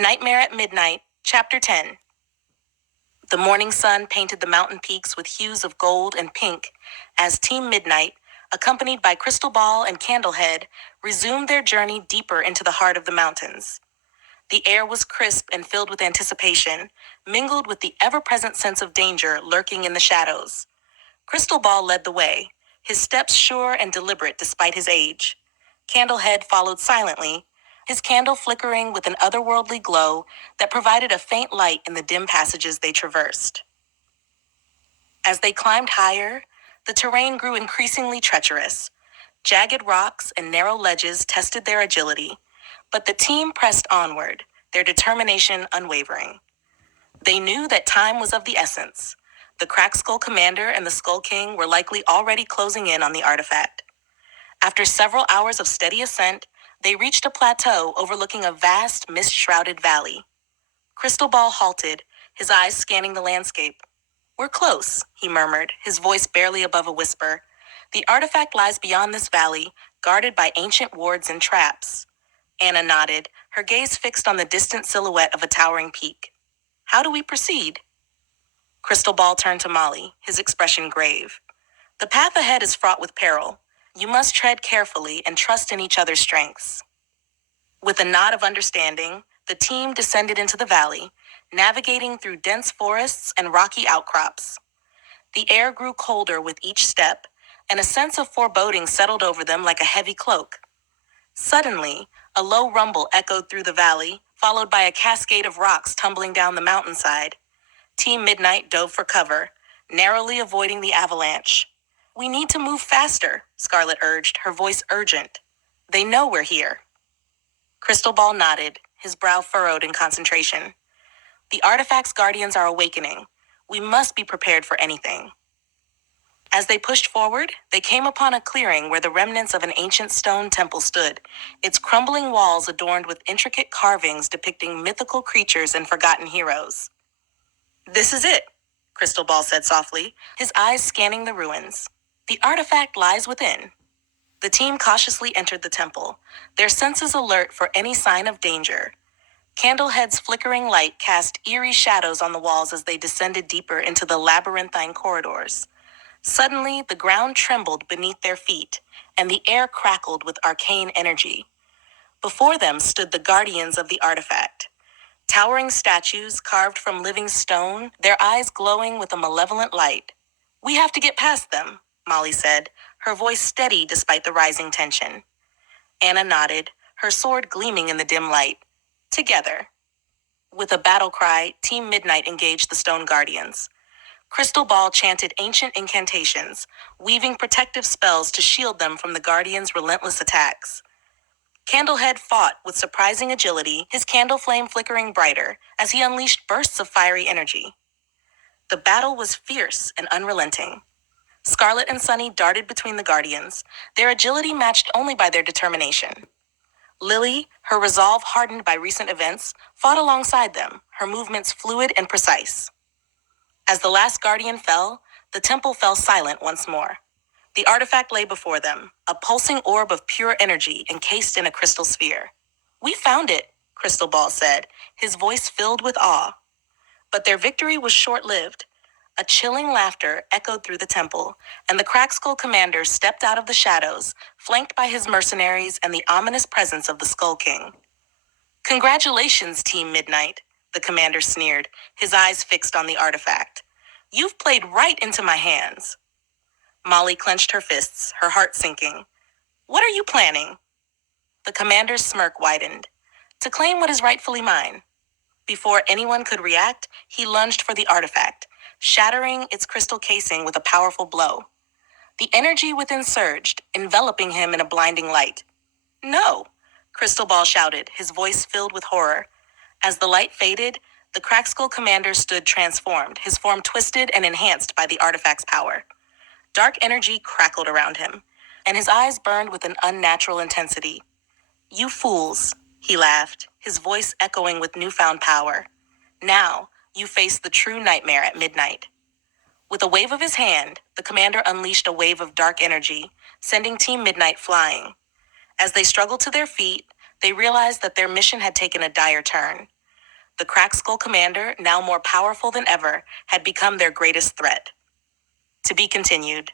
Nightmare at Midnight, Chapter 10. The morning sun painted the mountain peaks with hues of gold and pink as Team Midnight, accompanied by Crystal Ball and Candlehead, resumed their journey deeper into the heart of the mountains. The air was crisp and filled with anticipation, mingled with the ever-present sense of danger lurking in the shadows. Crystal Ball led the way, his steps sure and deliberate despite his age. Candlehead followed silently, his candle flickering with an otherworldly glow that provided a faint light in the dim passages they traversed. As they climbed higher, the terrain grew increasingly treacherous. Jagged rocks and narrow ledges tested their agility, but the team pressed onward, their determination unwavering. They knew that time was of the essence. The Crackskull Commander and the Skull King were likely already closing in on the artifact. After several hours of steady ascent, they reached a plateau overlooking a vast, mist-shrouded valley. Crystal Ball halted, his eyes scanning the landscape. "We're close," he murmured, his voice barely above a whisper. "The artifact lies beyond this valley, guarded by ancient wards and traps." Anna nodded, her gaze fixed on the distant silhouette of a towering peak. "How do we proceed?" Crystal Ball turned to Molly, his expression grave. "The path ahead is fraught with peril. You must tread carefully and trust in each other's strengths." With a nod of understanding, the team descended into the valley, navigating through dense forests and rocky outcrops. The air grew colder with each step, and a sense of foreboding settled over them like a heavy cloak. Suddenly, a low rumble echoed through the valley, followed by a cascade of rocks tumbling down the mountainside. Team Midnight dove for cover, narrowly avoiding the avalanche. "We need to move faster," Scarlet urged, her voice urgent. "They know we're here." Crystal Ball nodded, his brow furrowed in concentration. "The artifact's guardians are awakening. We must be prepared for anything." As they pushed forward, they came upon a clearing where the remnants of an ancient stone temple stood, its crumbling walls adorned with intricate carvings depicting mythical creatures and forgotten heroes. "This is it," Crystal Ball said softly, his eyes scanning the ruins. "The artifact lies within." The team cautiously entered the temple, their senses alert for any sign of danger. Candlehead's flickering light cast eerie shadows on the walls as they descended deeper into the labyrinthine corridors. Suddenly, the ground trembled beneath their feet, and the air crackled with arcane energy. Before them stood the guardians of the artifact. Towering statues carved from living stone, their eyes glowing with a malevolent light. "We have to get past them," Molly said, her voice steady despite the rising tension. Anna nodded, her sword gleaming in the dim light. "Together." With a battle cry, Team Midnight engaged the Stone Guardians. Crystal Ball chanted ancient incantations, weaving protective spells to shield them from the Guardians' relentless attacks. Candlehead fought with surprising agility, his candle flame flickering brighter as he unleashed bursts of fiery energy. The battle was fierce and unrelenting. Scarlet and Sunny darted between the Guardians, their agility matched only by their determination. Lily, her resolve hardened by recent events, fought alongside them, her movements fluid and precise. As the last Guardian fell, the temple fell silent once more. The artifact lay before them, a pulsing orb of pure energy encased in a crystal sphere. "We found it," Crystal Ball said, his voice filled with awe. But their victory was short-lived. A chilling laughter echoed through the temple, and the Crackskull Commander stepped out of the shadows, flanked by his mercenaries and the ominous presence of the Skull King. "Congratulations, Team Midnight," the commander sneered, his eyes fixed on the artifact. "You've played right into my hands." Molly clenched her fists, her heart sinking. "What are you planning?" The commander's smirk widened. "To claim what is rightfully mine." Before anyone could react, he lunged for the artifact, shattering its crystal casing with a powerful blow. The energy within surged, enveloping him in a blinding light. "No!" Crystal Ball shouted, his voice filled with horror. As the light faded, the Crackskull Commander stood transformed, his form twisted and enhanced by the artifact's power. Dark energy crackled around him, and his eyes burned with an unnatural intensity. "You fools," he laughed, his voice echoing with newfound power. "Now, you face the true nightmare at midnight." With a wave of his hand, the commander unleashed a wave of dark energy, sending Team Midnight flying. As they struggled to their feet, they realized that their mission had taken a dire turn. The crackskull commander, now more powerful than ever, had become their greatest threat. To be continued.